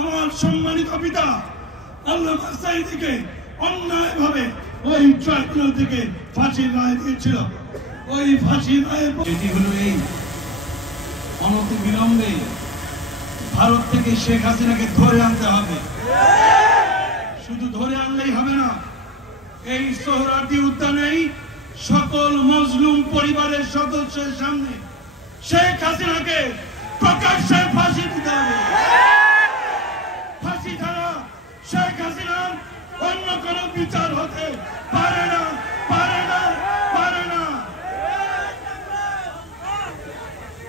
আমার সম্মানিত পিতা আল্লামা সাঈদীকে অন্যায়ভাবে ওই ট্রাইব্যুনাল থেকে ফাঁসির রায় দিয়েছিল। ওই ফাঁসির রায়ের এটি হলো এই অনতি বিলম্বে ভারত থেকে শেখ হাসিনাকে ধরে আনতে হবে। শুধু ধরে আনলেই হবে না, এই সোহরাওয়ার্দী উদ্যানেই সকল মজলুম পরিবারের সদস্যের সামনে শেখ হাসিনাকে প্রকাশ্যে ফাঁসি দিতে হবে। ফাঁসি ছাড়া শেখ হাসিনার অন্য কোন বিচার হতে পারে না, পারে না, পারে না।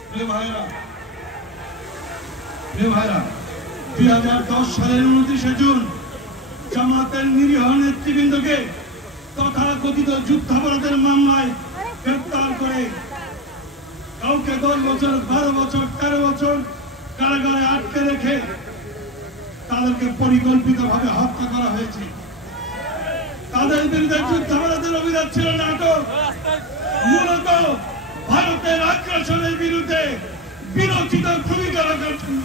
প্রিয় ভাইরা, 2010 সালের 29শে জুন জামাতের নিরীহ নেতৃবৃন্দকে তথাকথিত যুদ্ধাপরাধের মামলায় গ্রেপ্তার করে কাউকে 10 বছর, 12 বছর, 13 বছর কারাগারে আটকে রেখে তাদেরকে পরিকল্পিতভাবে হত্যা করা হয়েছে। তাদের বিরুদ্ধে যুদ্ধাপরাধের অভিযোগ ছিল নাটক, মূলত ভারতের আগ্রাসনের বিরুদ্ধে বিরোচিত ভূমিকা রাখার জন্য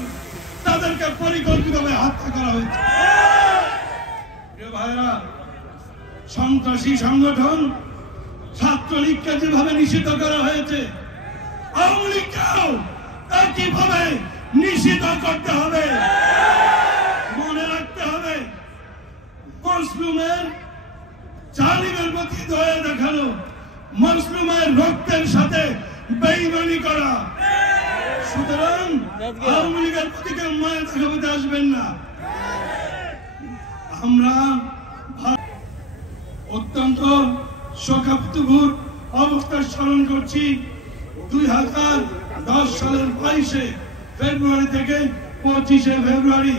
তাদেরকে পরিকল্পিতভাবে হত্যা করা হয়েছে। প্রিয় ভাইরা, সন্ত্রাসী সংগঠন ছাত্রলীগকে যেভাবে নিষিদ্ধ করা হয়েছে, আওয়ামী লীগকেও একইভাবে নিষিদ্ধ করতে হবে। মনে রাখতে হবে, মজলুমের জালিমের প্রতি দয়া দেখানো, মজলুমের রক্তের সাথে বেঈমানি করা। সুতরাং আওয়ামী লীগের প্রতি কেউ মায়া দেখাতে আসবেন না। আমরা অত্যন্ত শোকাতুর অবস্থা স্মরণ করছি। 2010 সালের 22শে ফেব্রুয়ারি থেকে 25শে ফেব্রুয়ারি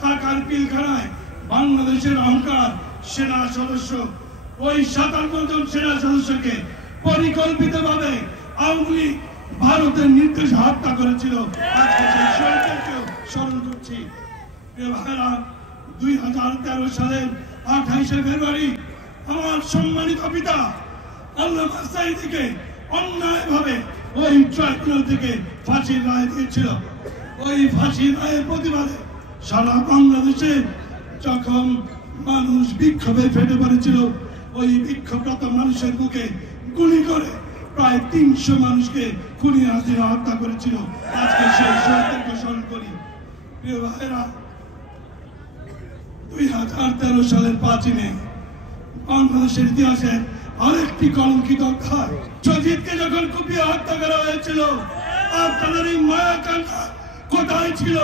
ঢাকার পিলখানায় বাংলাদেশের অহংকার সেনা সদস্য, ওই 57 জন সেনা সদস্যকে পরিকল্পিতভাবে আওয়ামী লীগ ভারতের নির্দেশে হত্যা করেছিল। আজকে সেই শহীদদেরকেও স্মরণ করছি। 2013 সালের 28শে ফেব্রুয়ারি আমার সম্মানিত পিতা আল্লামা সাঈদীকে অন্যায়ভাবে ওই ট্রাইব্যুনাল থেকে ফাঁসির রায় দিয়েছিল। ওই ফাঁসির রায়ের প্রতিবাদে সারা বাংলাদেশে যখন মানুষ বিক্ষোভে ফেটে পড়েছিল, ওই বিক্ষোভরত মানুষের বুকে গুলি করে প্রায় 300 মানুষকে খুনি হাসিনা হত্যা করেছিল। আজকে সেই শহীদদেরকে স্মরণ করি। প্রিয় ভাইরা, 2013 সালের 5ই মে বাংলাদেশের ইতিহাসে আরেকটি কলঙ্কিত অধ্যায়। সজিদকে যখন কুপিয়ে হত্যা করা হয়েছিল, আপনাদের এই মায়া কান্না কোথায় ছিল?